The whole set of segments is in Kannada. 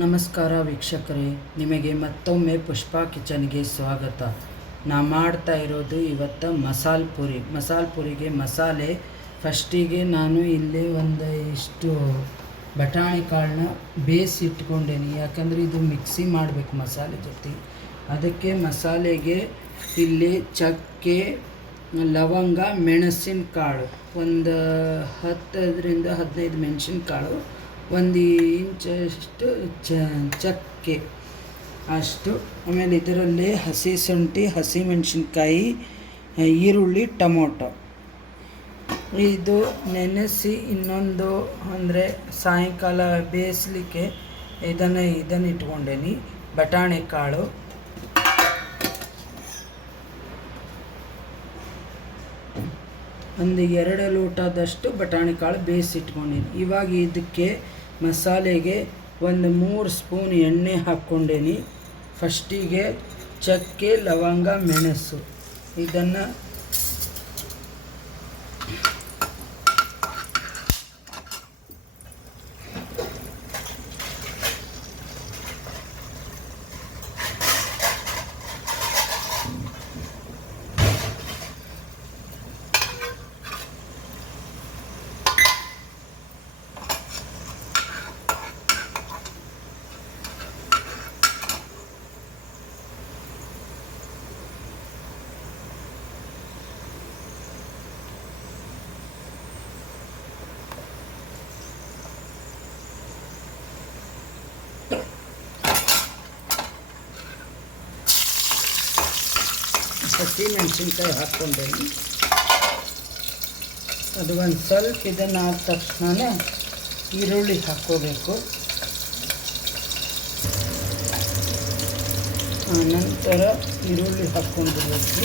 ನಮಸ್ಕಾರ ವೀಕ್ಷಕರೇ, ನಿಮಗೆ ಮತ್ತೊಮ್ಮೆ ಪುಷ್ಪಾ ಕಿಚನ್ಗೆ ಸ್ವಾಗತ. ನಾ ಮಾಡ್ತಾ ಇರೋದು ಇವತ್ತು ಮಸಾಲೆ ಪುರಿಗೆ ಮಸಾಲೆ. ಫಸ್ಟಿಗೆ ನಾನು ಇಲ್ಲಿ ಒಂದು ಇಷ್ಟು ಬಟಾಣಿ ಕಾಳನ್ನ ಬೇಯಿಸಿಟ್ಕೊಂಡೇನಿ, ಯಾಕಂದರೆ ಇದು ಮಿಕ್ಸಿ ಮಾಡಬೇಕು ಮಸಾಲೆ ಜೊತೆ. ಅದಕ್ಕೆ ಮಸಾಲೆಗೆ ಇಲ್ಲಿ ಚಕ್ಕೆ, ಲವಂಗ, ಮೆಣಸಿನಕಾಳು, ಒಂದು 10ರಿಂದ 15 ಮೆಣಸಿನಕಾಳು, 1 ಇಂಚಷ್ಟು ಚಕ್ಕೆ ಅಷ್ಟು. ಆಮೇಲೆ ಇದರಲ್ಲಿ ಹಸಿ ಶುಂಠಿ, ಹಸಿಮೆಣಸಿನ್ಕಾಯಿ, ಈರುಳ್ಳಿ, ಟೊಮೊಟೊ ಇದು ನೆನೆಸಿ ಇನ್ನೊಂದು ಅಂದರೆ ಸಾಯಂಕಾಲ ಬೇಯಿಸಲಿಕ್ಕೆ ಇದನ್ನು ಇಟ್ಕೊಂಡೇನಿ. ಬಟಾಣಿ ಕಾಳು, ಒಂದು 2 ಲೋಟದಷ್ಟು ಬಟಾಣಿ ಕಾಳು ಬೇಯಿಸಿಟ್ಕೊಂಡೇನಿ. ಇವಾಗ ಇದಕ್ಕೆ ಮಸಾಲೆಗೆ ಒಂದು 3 ಸ್ಪೂನ್ ಎಣ್ಣೆ ಹಾಕ್ಕೊಂಡೇನಿ. ಫಸ್ಟಿಗೆ ಚಕ್ಕೆ, ಲವಂಗ, ಮೆಣಸು ಇದನ್ನು ಹಸಿ ಮೆಣಸಿನ್ಕಾಯಿ ಹಾಕ್ಕೊಂಡೇನಿ. ಅದು ಒಂದು ಸ್ವಲ್ಪ ಇದನ್ನು ಆದ ತಕ್ಷಣ ಈರುಳ್ಳಿ ಹಾಕ್ಕೋಬೇಕು. ನಂತರ ಈರುಳ್ಳಿ ಹಾಕ್ಕೊಂಡಿರ್ಬೇಕು.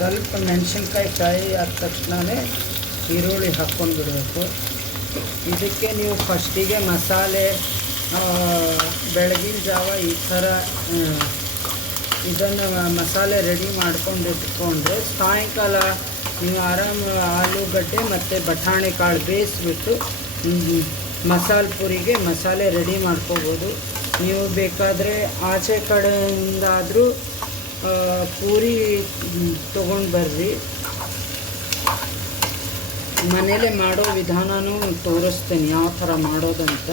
ಸ್ವಲ್ಪ ಮೆಣಸಿನ್ಕಾಯಿ ಫ್ರೈ ಆದ ತಕ್ಷಣವೇ ಈರುಳ್ಳಿ ಹಾಕ್ಕೊಂಡು ಬಿಡಬೇಕು. ಇದಕ್ಕೆ ನೀವು ಫಸ್ಟಿಗೆ ಮಸಾಲೆ ಬೆಳಗಿನ ಜಾವ ಈ ಥರ ಇದನ್ನು ಮಸಾಲೆ ರೆಡಿ ಮಾಡ್ಕೊಂಡಿಟ್ಕೊಂಡ್ರೆ ಸಾಯಂಕಾಲ ನೀವು ಆಲೂಗಡ್ಡೆ ಮತ್ತು ಬಟಾಣಿ ಕಾಳು ಬೇಯಿಸ್ಬಿಟ್ಟು ಮಸಾಲೆ ಪುರಿಗೆ ಮಸಾಲೆ ರೆಡಿ ಮಾಡ್ಕೋಬೋದು. ನೀವು ಬೇಕಾದರೆ ಆಚೆ ಕಡೆಯಿಂದಾದರೂ ಪೂರಿ ತೊಗೊಂಡು ಬರ್ರಿ. ಮನೇಲೆ ಮಾಡೋ ವಿಧಾನನೂ ತೋರಿಸ್ತೇನೆ ಯಾವ ಥರ ಮಾಡೋದಂತ.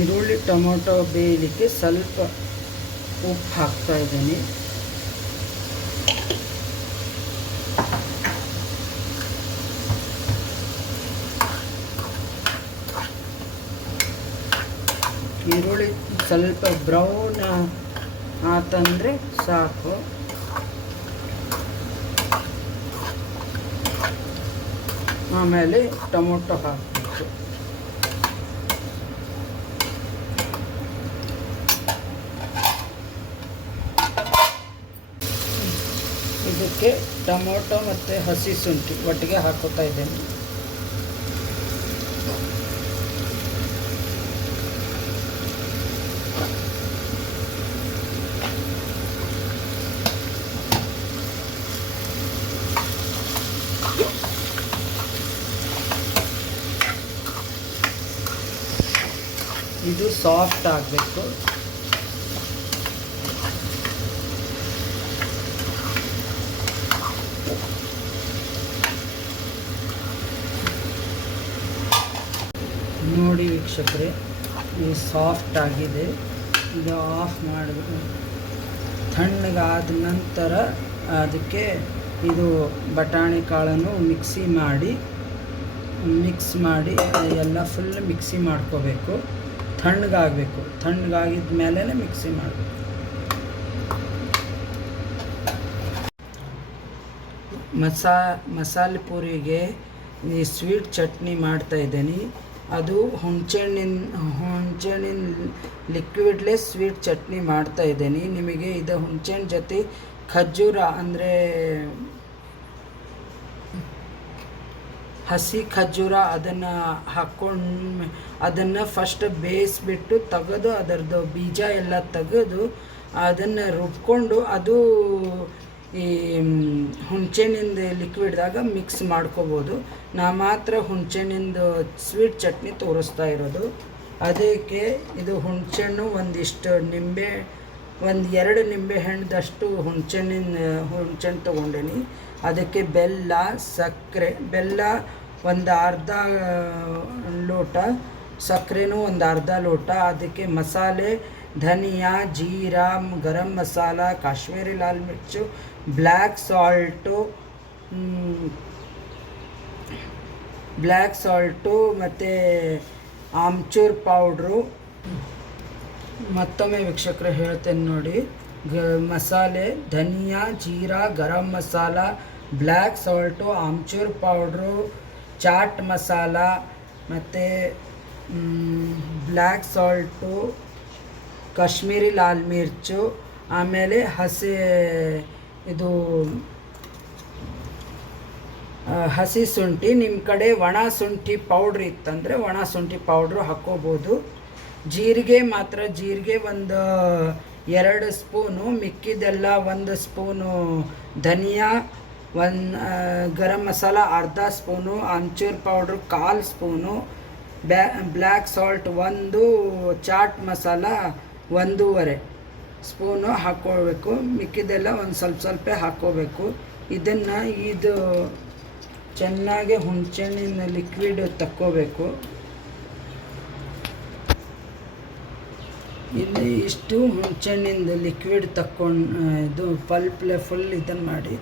ಈರುಳ್ಳಿ ಟೊಮೊಟೊ ಬೇಯಲಿಕ್ಕೆ ಸ್ವಲ್ಪ ಉಪ್ಪು ಹಾಕ್ತಾ ಇದ್ದೀನಿ. ಈರುಳ್ಳಿ ಸ್ವಲ್ಪ ಬ್ರೌನ್ ಆತಂದರೆ ಸಾಕು. ಆಮೇಲೆ ಟೊಮೊಟೊ ಹಾಕಬೇಕು. ಇದಕ್ಕೆ ಟೊಮೊಟೊ ಮತ್ತು ಹಸಿ ಶುಂಠಿ ಒಟ್ಟಿಗೆ ಹಾಕೋತಾ ಇದ್ದೇನೆ. ಇದು ಸಾಫ್ಟ್ ಆಗಬೇಕು. ನೋಡಿ ವೀಕ್ಷಕರೇ, ಇದು ಸಾಫ್ಟ್ ಆಗಿದೆ. ಇದು ಆಫ್ ಮಾಡಬೇಕು. ತಣ್ಣಗಾದ ನಂತರ ಅದಕ್ಕೆ ಇದು ಬಟಾಣಿ ಕಾಳನ್ನು ಮಿಕ್ಸ್ ಮಾಡಿ ಎಲ್ಲ ಫುಲ್ ಮಿಕ್ಸಿ ಮಾಡ್ಕೋಬೇಕು. ತಣ್ಣಗಾಗಬೇಕು. ತಣ್ಣಗಾಗಿದ ಮೇಲೆ ಮಿಕ್ಸಿ ಮಾಡಬೇಕು. ಮಸಾಲೆ ಪೂರಿಗೆ ಈ ಸ್ವೀಟ್ ಚಟ್ನಿ ಮಾಡ್ತಾಯಿದ್ದೀನಿ. ಅದು ಹುಣಸೆಹಣ್ಣಿನ ಲಿಕ್ವಿಡ್ಲೆಸ್ ಸ್ವೀಟ್ ಚಟ್ನಿ ಮಾಡ್ತಾಯಿದ್ದೀನಿ. ನಿಮಗೆ ಇದು ಹುಣಸೆಹಣ್ಣು ಜೊತೆ ಖರ್ಜೂರ ಅಂದರೆ ಹಸಿ ಖರ್ಜೂರ ಅದನ್ನು ಹಾಕ್ಕೊಂಡು ಅದನ್ನು ಫಸ್ಟ್ ಬೇಯಿಸ್ಬಿಟ್ಟು ತೆಗೆದು ಅದರದ್ದು ಬೀಜ ಎಲ್ಲ ತೆಗೆದು ಅದನ್ನು ರುಬ್ಕೊಂಡು ಅದು ಈ ಹುಣಸೆಹಣ್ಣಿಂದ ಲಿಕ್ವಿಡ್ದಾಗ ಮಿಕ್ಸ್ ಮಾಡ್ಕೋಬೋದು. ನಾ ಮಾತ್ರ ಹುಣಸೆಹಣ್ಣಿಂದು ಸ್ವೀಟ್ ಚಟ್ನಿ ತೋರಿಸ್ತಾ ಇರೋದು. ಅದಕ್ಕೆ ಇದು ಹುಣಸೆಹಣ್ಣು ಒಂದಿಷ್ಟು ನಿಂಬೆ, ಒಂದು 2 ನಿಂಬೆ ಹಣ್ಣದಷ್ಟು ಹುಣಸೆಹಣ್ಣು ತೊಗೊಂಡೇನಿ. ಅದಕ್ಕೆ ಬೆಲ್ಲ, ಸಕ್ಕರೆ, ಬೆಲ್ಲ ಒಂದು ಅರ್ಧ ಲೋಟ, ಸಕ್ಕರೆನೂ ಒಂದು ಅರ್ಧ ಲೋಟ. ಅದಕ್ಕೆ ಮಸಾಲೆ ಧನಿಯಾ, ಜೀರಾ, ಗರಂ ಮಸಾಲ, ಕಾಶ್ಮೀರಿ ಲಾಲ್ ಮಿರ್ಚು, ಬ್ಲ್ಯಾಕ್ ಸಾಲ್ಟು ಮತ್ತು ಆಮ್ಚೂರ್ ಪೌಡ್ರು. ಮತ್ತೊಮ್ಮೆ ವೀಕ್ಷಕರೇ ಹೇಳ್ತೇನೆ ನೋಡಿ. ಮಸಾಲೆ ಧನಿಯಾ, ಜೀರಾ, garam masala, black salt, amchur powder, chaat masala ಮತ್ತು ಬ್ಲ್ಯಾಕ್ ಸಾಲ್ಟು, ಕಾಶ್ಮೀರಿ ಲಾಲ್ ಮಿರ್ಚು, ಆಮೇಲೆ ಹಸಿ ಶುಂಠಿ. ನಿಮ್ಮ ಕಡೆ ಒಣ ಶುಂಠಿ ಪೌಡ್ರ್ ಇತ್ತಂದರೆ ಒಣ ಶುಂಠಿ ಪೌಡ್ರು ಹಾಕ್ಕೋಬೋದು. ಜೀರಿಗೆ ಒಂದು 2 ಸ್ಪೂನು, ಮಿಕ್ಕಿದೆಲ್ಲ 1 ಸ್ಪೂನು ಧನಿಯಾ, ಗರಂ ಮಸಾಲ ಅರ್ಧ spoon, amchur powder 1/4 spoon, black salt 1, chaat masala 1.5 spoon ಹಾಕ್ಕೊಳ್ಬೇಕು. ಮಿಕ್ಕಿದೆಲ್ಲ ಒಂದು ಸ್ವಲ್ಪ ಹಾಕ್ಕೋಬೇಕು. ಇದು ಚೆನ್ನಾಗಿ ಹುಣಸೆಹಣ್ಣಿನ ಲಿಕ್ವಿಡ್ ತಕ್ಕೋಬೇಕು. ಇಲ್ಲಿ ಇಷ್ಟು ಹುಣಸೆಹಣ್ಣಿಂದ ಲಿಕ್ವಿಡ್ ಇದು ಫುಲ್ ಇದನ್ನು ಮಾಡಿ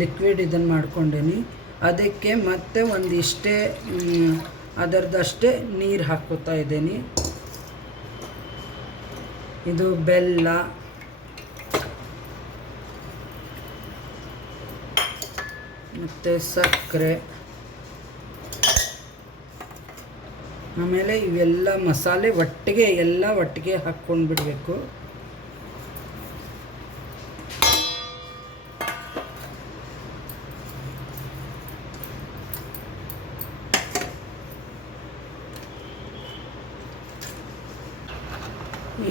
ಲಿಕ್ವಿಡ್ ಇದನ್ನು ಮಾಡ್ಕೊಂಡೇನಿ. ಅದಕ್ಕೆ ಮತ್ತೆ ಒಂದಿಷ್ಟೇ ಅದರದಷ್ಟೇ ನೀರು ಹಾಕ್ಕೋತಾ ಇದ್ದೀನಿ. ಇದು ಬೆಲ್ಲ, ಮತ್ತು ಸಕ್ಕರೆ, ಆಮೇಲೆ ಇವೆಲ್ಲ ಮಸಾಲೆ ಒಟ್ಟಿಗೆ ಹಾಕ್ಕೊಂಡು ಬಿಡಬೇಕು.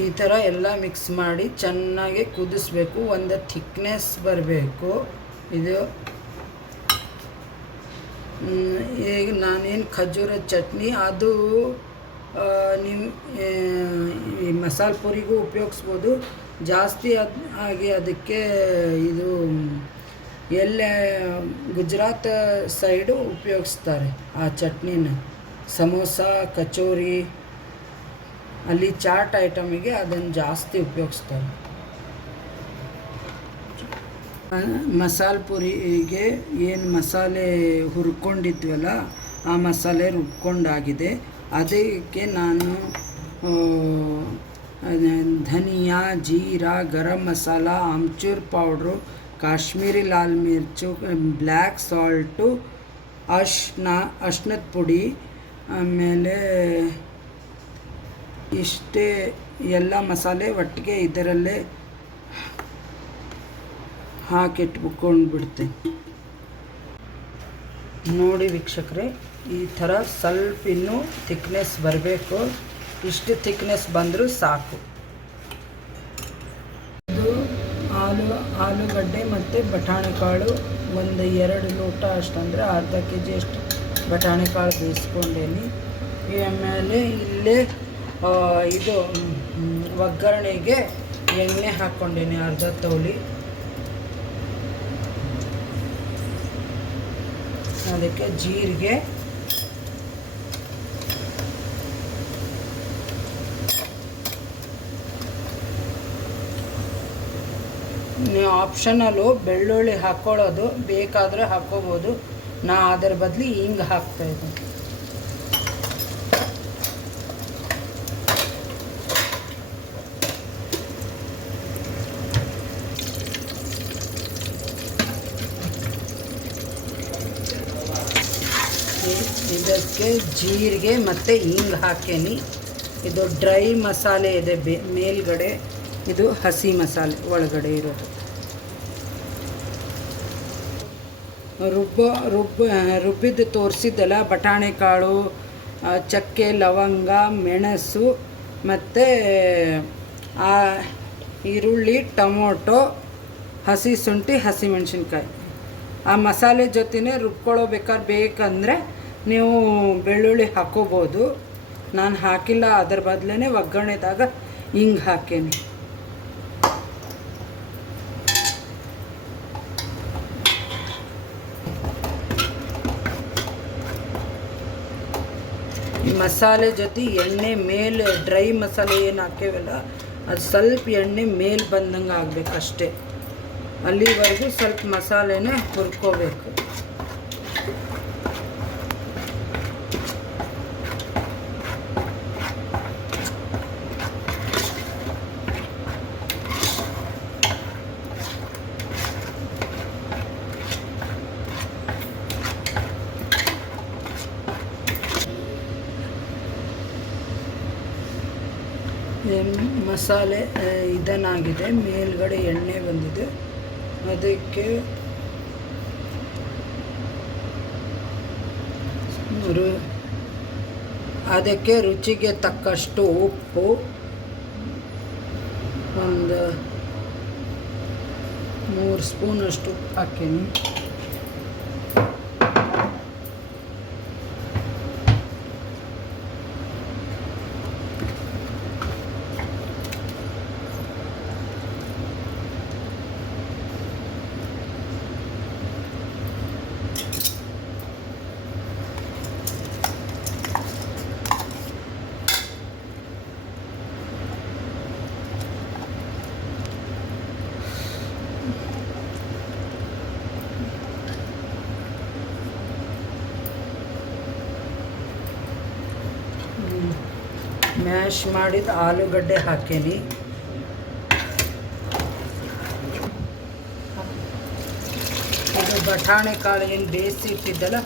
ಈ ಥರ ಎಲ್ಲ ಮಿಕ್ಸ್ ಮಾಡಿ ಚೆನ್ನಾಗಿ ಕುದಿಸ್ಬೇಕು. ಒಂದು ಥಿಕ್ನೆಸ್ ಬರಬೇಕು. ಇದು ಈಗ ನಾನೇನು ಖರ್ಜೂರದ ಚಟ್ನಿ ಅದು ನೀವು ಈ ಮಸಾಲೆ ಪುರಿಗೂ ಉಪಯೋಗಿಸ್ಬೋದು. ಜಾಸ್ತಿ ಆಗಿ ಅದಕ್ಕೆ ಇದು ಗುಜರಾತ್ ಸೈಡು ಉಪಯೋಗಿಸ್ತಾರೆ ಆ ಚಟ್ನಿನ. ಸಮೋಸ, ಕಚೋರಿ, ಅಲ್ಲಿ ಚಾಟ್ ಐಟಮಿಗೆ ಅದನ್ನು ಜಾಸ್ತಿ ಉಪಯೋಗಿಸ್ತಾರೆ. ಮಸಾಲೆ ಪುರಿಗೆ ಏನು ಮಸಾಲೆ ಹುರ್ಕೊಂಡಿದ್ವಲ್ಲ ಆ ಮಸಾಲೆ ರುಬ್ಕೊಂಡಾಗಿದೆ. ಅದಕ್ಕೆ ನಾನು ಧನಿಯಾ, ಜೀರಾ, ಗರಂ ಮಸಾಲ, ಆಮ್ಚೂರ್ ಪೌಡ್ರು, ಕಾಶ್ಮೀರಿ ಲಾಲ್ ಮಿರ್ಚು, ಬ್ಲ್ಯಾಕ್ ಸಾಲ್ಟು, ಅರ್ಶಿನದ ಪುಡಿ, ಆಮೇಲೆ ಇಷ್ಟೇ ಎಲ್ಲ ಮಸಾಲೆ ಒಟ್ಟಿಗೆ ಇದರಲ್ಲೇ ಹಾಕಿಟ್ಕೊಂಡು ಬಿಡ್ತೇನೆ. ನೋಡಿ ವೀಕ್ಷಕರೇ, ಈ ಥರ ಸ್ವಲ್ಪ ಇನ್ನೂ ಥಿಕ್ನೆಸ್ ಬರಬೇಕು. ಇಷ್ಟು ಥಿಕ್ನೆಸ್ ಬಂದರೂ ಸಾಕು. ಇದು ಆಲೂಗಡ್ಡೆ ಮತ್ತು ಬಟಾಣಿಕಾಳು ಒಂದು 2 ಲೋಟ ಅಷ್ಟಂದರೆ ಅರ್ಧ kg ಅಷ್ಟು ಬಟಾಣಿಕಾಳು ಬೇಯಿಸ್ಕೊಂಡೇನಿ. ಆಮೇಲೆ ಇಲ್ಲೇ ಇದು ಒಗ್ಗರಣೆಗೆ ಎಣ್ಣೆ ಹಾಕ್ಕೊಂಡೇನಿ ಅರ್ಧ ತೌಲಿ. ಅದಕ್ಕೆ ಜೀರಿಗೆ, ನೀವು ಆಪ್ಷನಲ್ಲು ಬೆಳ್ಳುಳ್ಳಿ ಹಾಕ್ಕೊಳ್ಳೋದು ಬೇಕಾದರೆ ಹಾಕ್ಕೋಬೋದು. ನಾ ಅದರ ಬದಲು ಹಿಂಗೆ ಹಾಕ್ತಾಯಿದ್ದೀನಿ. ಇದಕ್ಕೆ ಜೀರಿಗೆ ಮತ್ತು ಹಿಂಗೆ ಹಾಕೇನಿ. ಇದು ಡ್ರೈ ಮಸಾಲೆ ಇದೆ ಮೇಲ್ಗಡೆ, ಇದು ಹಸಿ ಮಸಾಲೆ ಒಳಗಡೆ ಇರೋದು. ರುಬ್ಬಿದ್ದು ತೋರಿಸಿದ್ದೆಲ್ಲ ಬಟಾಣಿ ಕಾಳು, ಚಕ್ಕೆ, ಲವಂಗ, ಮೆಣಸು ಮತ್ತು ಈರುಳ್ಳಿ, ಟೊಮೊಟೊ, ಹಸಿ ಶುಂಠಿ, ಹಸಿಮೆಣ್ಸಿನ್ಕಾಯಿ ಆ ಮಸಾಲೆ ಜೊತೆನೇ ರುಬ್ಕೊಳ್ಳೋಬೇಕಾದ್ರೆ ಬೇಕಂದರೆ ನೀವು ಬೆಳ್ಳುಳ್ಳಿ ಹಾಕೋಬೋದು. ನಾನು ಹಾಕಿಲ್ಲ, ಅದರ ಬದಲೇ ಒಗ್ಗರಣೆದಾಗ ಹಿಂಗೆ ಹಾಕೇನಿ. ಈ ಮಸಾಲೆ ಜೊತೆ ಎಣ್ಣೆ ಮೇಲೆ ಡ್ರೈ ಮಸಾಲೆ ಏನು ಹಾಕೇವಲ್ಲ ಅದು ಸ್ವಲ್ಪ ಎಣ್ಣೆ ಮೇಲೆ ಬಂದಂಗೆ ಆಗಬೇಕಷ್ಟೇ. ಅಲ್ಲಿವರೆಗೂ ಸ್ವಲ್ಪ ಮಸಾಲೆನೇ ಹುರ್ಕೋಬೇಕು. ಮಸಾಲೆ ಇದನ್ನಾಗಿದೆ, ಮೇಲ್ಗಡೆ ಎಣ್ಣೆ ಬಂದಿದೆ. ಅದಕ್ಕೆ ರುಚಿಗೆ ತಕ್ಕಷ್ಟು ಉಪ್ಪು, ಒಂದು 3 ಸ್ಪೂನಷ್ಟು ಹಾಕೀನಿ. ಮ್ಯಾಶ್ ಮಾಡಿದ ಆಲೂಗಡ್ಡೆ ಹಾಕೀನಿ. ಇದು ಬಟಾಣಿ ಕಾಳು ಏನು ಬೇಯಿಸಿ ಇಟ್ಟಿದ್ದಲ್ಲ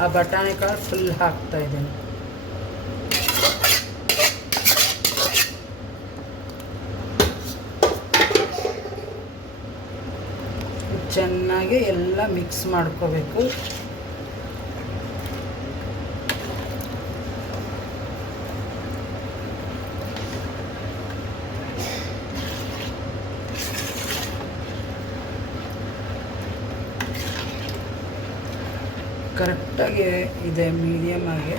ಆ ಬಟಾಣಿ ಕಾಳು ಫುಲ್ ಹಾಕ್ತಾ ಇದ್ದೀನಿ. ಚೆನ್ನಾಗಿ ಎಲ್ಲ ಮಿಕ್ಸ್ ಮಾಡ್ಕೋಬೇಕು. ಕರೆಕ್ಟಾಗಿ ಇದೆ, ಮೀಡಿಯಮ್ ಆಗಿ.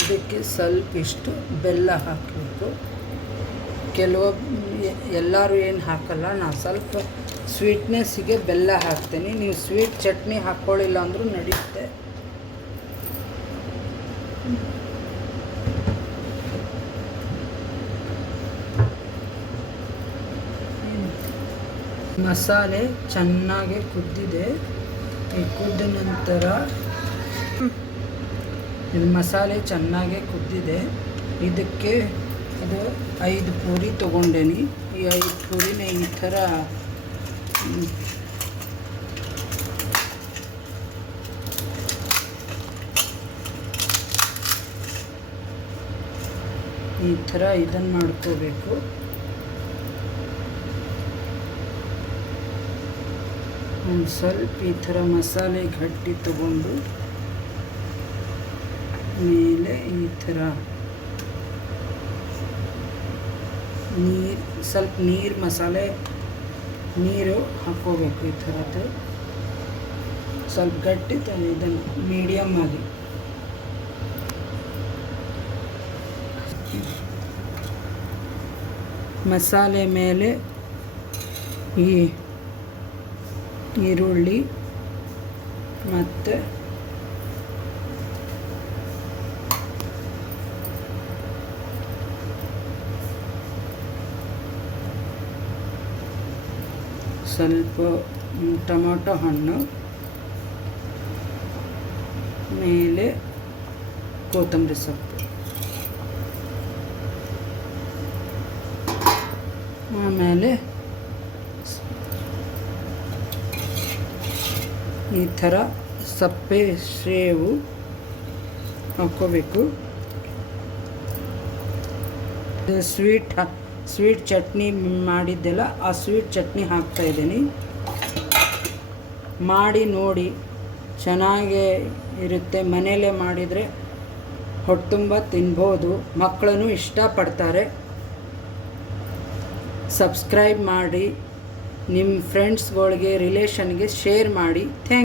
ಇದಕ್ಕೆ ಸ್ವಲ್ಪ ಇಷ್ಟು ಬೆಲ್ಲ ಹಾಕಬೇಕು. ಎಲ್ಲರೂ ಏನು ಹಾಕಲ್ಲ, ನಾನು ಸ್ವಲ್ಪ ಸ್ವೀಟ್ನೆಸ್ಸಿಗೆ ಬೆಲ್ಲ ಹಾಕ್ತೀನಿ. ನೀವು ಸ್ವೀಟ್ ಚಟ್ನಿ ಹಾಕ್ಕೊಳ್ಳಿಲ್ಲ ಅಂದರೂ ನಡೆಯುತ್ತೆ. ಮಸಾಲೆ ಚೆನ್ನಾಗಿ ಕುದ್ದಿದೆ. ಈ ಕುದ್ದ ನಂತರ ಇದು ಮಸಾಲೆ ಚೆನ್ನಾಗಿ ಕುದ್ದಿದೆ. ಇದಕ್ಕೆ ಅದು 5 ಪೂರಿ ತೊಗೊಂಡೇನಿ. ಈ 5 ಪೂರಿನ ಈ ಥರ ಇದನ್ನು ಮಾಡ್ಕೋಬೇಕು. ಒಂದು ಸ್ವಲ್ಪ ಈ ಥರ ಮಸಾಲೆ ಗಟ್ಟಿ ತಗೊಂಡು ಮೇಲೆ ಈ ಥರ ಸ್ವಲ್ಪ ಮಸಾಲೆ ನೀರು ಹಾಕ್ಕೋಬೇಕು. ಈ ಥರದ್ದು ಸ್ವಲ್ಪ ಗಟ್ಟಿ ಇದನ್ನು ಮೀಡಿಯಮ್ ಆಗಿ ಮಸಾಲೆ ಮೇಲೆ ಈ ಈರುಳ್ಳಿ ಮತ್ತು ಸ್ವಲ್ಪ ಟೊಮೊಟೊ ಹಣ್ಣು, ಮೇಲೆ ಕೊತ್ತಂಬರಿ ಸೊಪ್ಪು, ಆಮೇಲೆ ಈ ಥರ ಸಪ್ಪೆ ಸೇವು ಹಾಕ್ಕೋಬೇಕು. ಸ್ವೀಟ್ ಸ್ವೀಟ್ ಚಟ್ನಿ ಮಾಡಿದ್ದೆಲ್ಲ ಆ ಸ್ವೀಟ್ ಚಟ್ನಿ ಹಾಕ್ತಾಯಿದ್ದೀನಿ. ಮಾಡಿ ನೋಡಿ, ಚೆನ್ನಾಗೇ ಇರುತ್ತೆ. ಮನೆಯಲ್ಲೇ ಮಾಡಿದರೆ ಹೊಟ್ಟೆ ತುಂಬ ತಿನ್ಬೋದು, ಮಕ್ಕಳೂ ಇಷ್ಟಪಡ್ತಾರೆ. ಸಬ್ಸ್ಕ್ರೈಬ್ ಮಾಡಿ, ನಿಮ್ಮ ಫ್ರೆಂಡ್ಸ್ಗಳಿಗೆ ರಿಲೇಷನ್ಗೆ ಶೇರ್ ಮಾಡಿ. ಥ್ಯಾಂಕ್